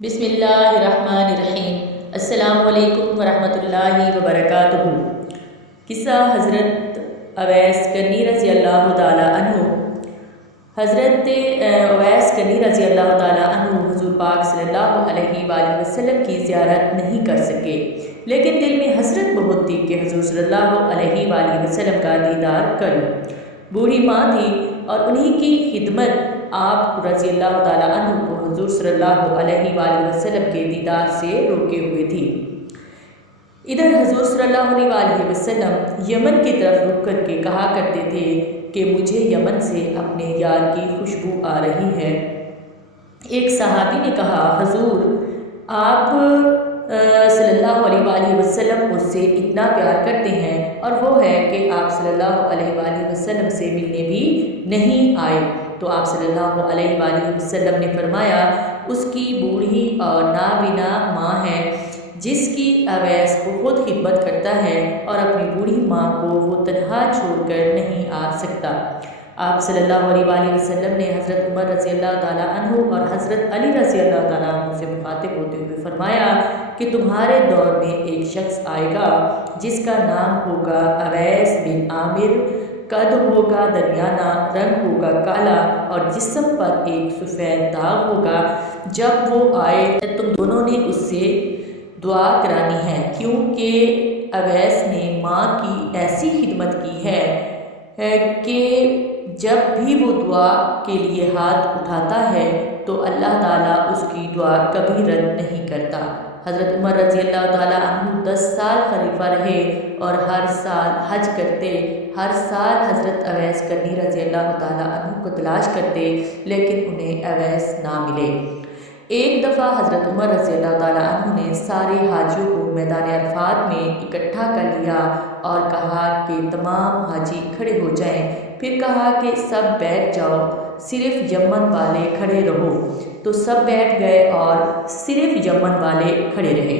بسم اللہ الرحمن الرحیم۔ السلام علیکم ورحمۃ اللہ وبرکاتہ۔ قصہ حضرت اویس کرنی رضی اللہ تعالیٰ عنہ۔ حضرت اویس کرنی رضی اللہ تعالیٰ عنہ حضور پاک صلی اللہ علیہ وآلہ وسلم کی زیارت نہیں کر سکے، لیکن دل میں حسرت بہت تھی کہ حضور صلی اللہ علیہ وآلہ وسلم کا دیدار کروں۔ بوڑھی ماں تھی اور انہی کی خدمت آپ رضی اللہ تعالیٰ عنہ کو حضور صلی اللہ علیہ وآلہ وسلم کے دیدار سے روکے ہوئے تھی۔ ادھر حضور صلی اللہ علیہ وآلہ وسلم یمن کی طرف رک کر کے کہا کرتے تھے کہ مجھے یمن سے اپنے یار کی خوشبو آ رہی ہے۔ ایک صحابی نے کہا، حضور آپ صلی اللہ علیہ وآلہ وسلم مجھ سے اتنا پیار کرتے ہیں اور وہ ہے کہ آپ صلی اللہ علیہ وآلہ وسلم سے ملنے بھی نہیں آئے۔ تو آپ صلی اللہ علیہ وآلہ وسلم نے فرمایا، اس کی بوڑھی اور نابینا ماں ہے جس کی اویس بہت خدمت کرتا ہے اور اپنی بوڑھی ماں کو وہ تنہا چھوڑ کر نہیں آ سکتا۔ آپ صلی اللہ علیہ وآلہ وسلم نے حضرت عمر رضی اللہ تعالیٰ عنہ اور حضرت علی رضی اللہ تعالیٰ عنہ سے مخاطب ہوتے ہوئے فرمایا کہ تمہارے دور میں ایک شخص آئے گا جس کا نام ہوگا اویس بن عامر، قد ہوگا درمیانہ، رنگ ہوگا کالا اور جسم پر ایک سفید داغ ہوگا۔ جب وہ آئے تم دونوں نے اس سے دعا کرانی ہے، کیونکہ اویس نے ماں کی ایسی خدمت کی ہے کہ جب بھی وہ دعا کے لیے ہاتھ اٹھاتا ہے تو اللہ تعالیٰ اس کی دعا کبھی رد نہیں کرتا۔ حضرت عمر رضی اللہ تعالیٰ عنہ 10 سال خلیفہ رہے اور ہر سال حج کرتے، ہر سال حضرت اویس کرنی رضی اللہ تعالیٰ عنہ کو تلاش کرتے، لیکن انہیں اویس نہ ملے۔ ایک دفعہ حضرت عمر رضی اللہ تعالیٰ عنہ نے سارے حاجیوں کو میدان عرفات میں اکٹھا کر لیا اور کہا کہ تمام حاجی کھڑے ہو جائیں، پھر کہا کہ سب بیٹھ جاؤ، صرف یمن والے کھڑے رہو۔ تو سب بیٹھ گئے اور صرف یمن والے کھڑے رہے۔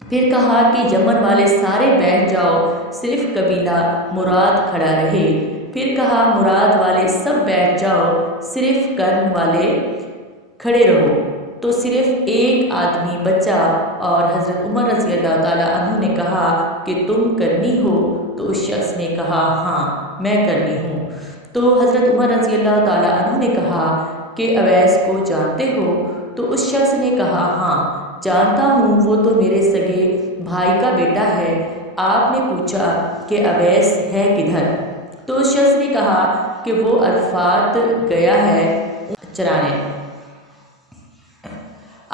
پھر کہا کہ یمن والے سارے بیٹھ جاؤ، صرف قبیلہ مراد کھڑا رہے۔ پھر کہا مراد والے سب بیٹھ جاؤ، صرف کرن والے کھڑے رہو۔ تو صرف ایک آدمی بچا اور حضرت عمر رضی اللہ تعالیٰ عنہ نے کہا کہ تم کرنی ہو؟ تو اس شخص نے کہا ہاں میں کرنی ہوں۔ تو حضرت عمر رضی اللہ تعالیٰ عنہ نے کہا کہ اویس کو جانتے ہو؟ تو اس شخص نے کہا ہاں جانتا ہوں، وہ تو میرے سگے بھائی کا بیٹا ہے۔ آپ نے پوچھا کہ اویس ہے کدھر؟ تو اس شخص نے کہا کہ وہ عرفات گیا ہے چرانے۔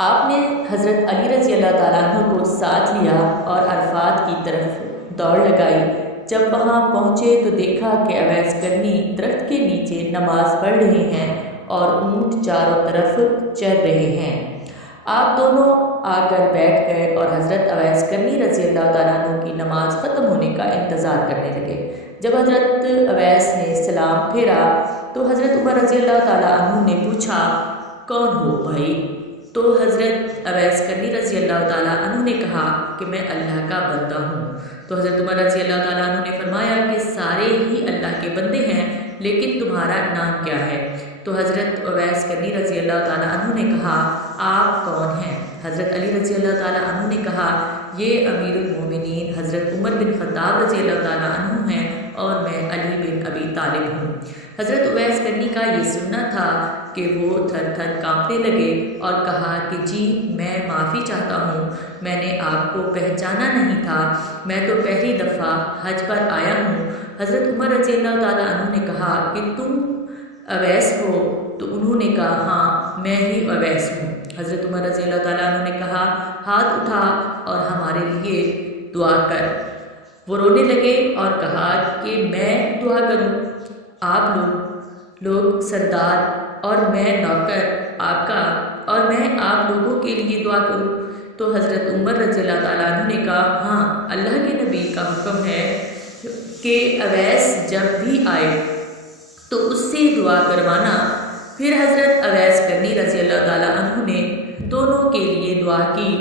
آپ نے حضرت علی رضی اللہ تعالیٰ عنہ کو ساتھ لیا اور عرفات کی طرف دوڑ لگائی۔ جب وہاں پہنچے تو دیکھا کہ اویس کرنی درخت کے نیچے نماز پڑھ رہے ہیں اور اونٹ چاروں طرف چر رہے ہیں۔ آپ دونوں آ کر بیٹھ گئے اور حضرت اویس کرنی رضی اللہ تعالیٰ عنہ کی نماز ختم ہونے کا انتظار کرنے لگے۔ جب حضرت اویس نے سلام پھیرا تو حضرت عمر رضی اللہ تعالیٰ عنہ نے پوچھا کون ہو بھائی؟ تو حضرت اویس کرنی رضی اللہ تعالیٰ عنہ نے کہا کہ میں اللہ کا بندہ ہوں۔ تو حضرت عمر رضی اللہ تعالیٰ عنہ نے فرمایا کہ سارے ہی اللہ کے بندے ہیں، لیکن تمہارا نام کیا ہے؟ تو حضرت اویس کرنی رضی اللہ تعالیٰ عنہ نے کہا آپ کون ہیں؟ حضرت علی رضی اللہ تعالیٰ عنہ نے کہا یہ امیر المومنین حضرت عمر بن خطاب رضی اللہ تعالیٰ عنہ ہیں اور میں علی بن ابی طالب ہوں۔ حضرت اویس کرنی کا یہ سننا تھا کہ وہ تھر تھر کانپنے لگے اور کہا کہ جی میں معافی چاہتا ہوں، میں نے آپ کو پہچانا نہیں تھا، میں تو پہلی دفعہ حج پر آیا ہوں۔ حضرت عمر رضی اللہ تعالیٰ عنہ نے کہا کہ تم اویس ہو؟ تو انہوں نے کہا ہاں میں ہی اویس ہوں۔ حضرت عمر رضی اللہ تعالیٰ عنہ نے کہا ہاتھ اٹھا اور ہمارے لیے دعا کر۔ وہ رونے لگے اور کہا کہ میں دعا کروں؟ آپ لوگ سردار اور میں نوکر آپ کا، اور میں آپ لوگوں کے لیے دعا کروں؟ تو حضرت عمر رضی اللہ تعالیٰ عنہ نے کہا ہاں اللہ کے نبی کا حکم ہے کہ اویس جب بھی آئے تو اس سے دعا کروانا۔ پھر حضرت اویس کرنی رضی اللہ تعالیٰ عنہ نے دونوں کے لیے دعا کی۔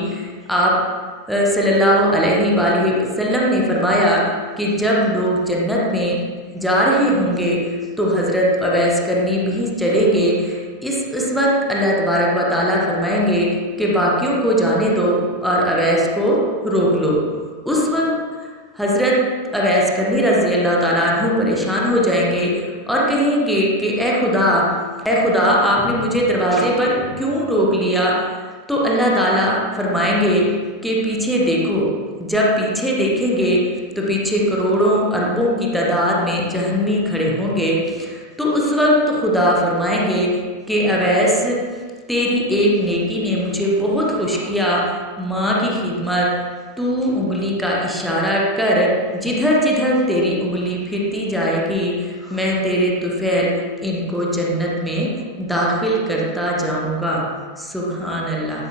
آپ صلی اللہ علیہ وآلہ وسلم نے فرمایا کہ جب لوگ جنت میں جا رہے ہوں گے تو حضرت اویس کرنی بھی چلیں گے۔ اس وقت اللہ تبارک و تعالیٰ فرمائیں گے کہ باقیوں کو جانے دو اور اویس کو روک لو۔ اس وقت حضرت اویس کرنی رضی اللہ تعالیٰ عنہ پریشان ہو جائیں گے اور کہیں گے کہ اے خدا آپ نے مجھے دروازے پر کیوں روک لیا؟ تو اللہ تعالیٰ فرمائیں گے کہ پیچھے دیکھو۔ جب پیچھے دیکھیں گے تو پیچھے کروڑوں اربوں کی تعداد میں جہنمی کھڑے ہوں گے۔ تو اس وقت خدا فرمائیں گے کہ اویس تیری ایک نیکی نے مجھے بہت خوش کیا، ماں کی خدمت، تو انگلی کا اشارہ کر، جدھر جدھر تیری انگلی پھرتی جائے گی میں تیرے طفیل ان کو جنت میں داخل کرتا جاؤں گا۔ سبحان اللہ۔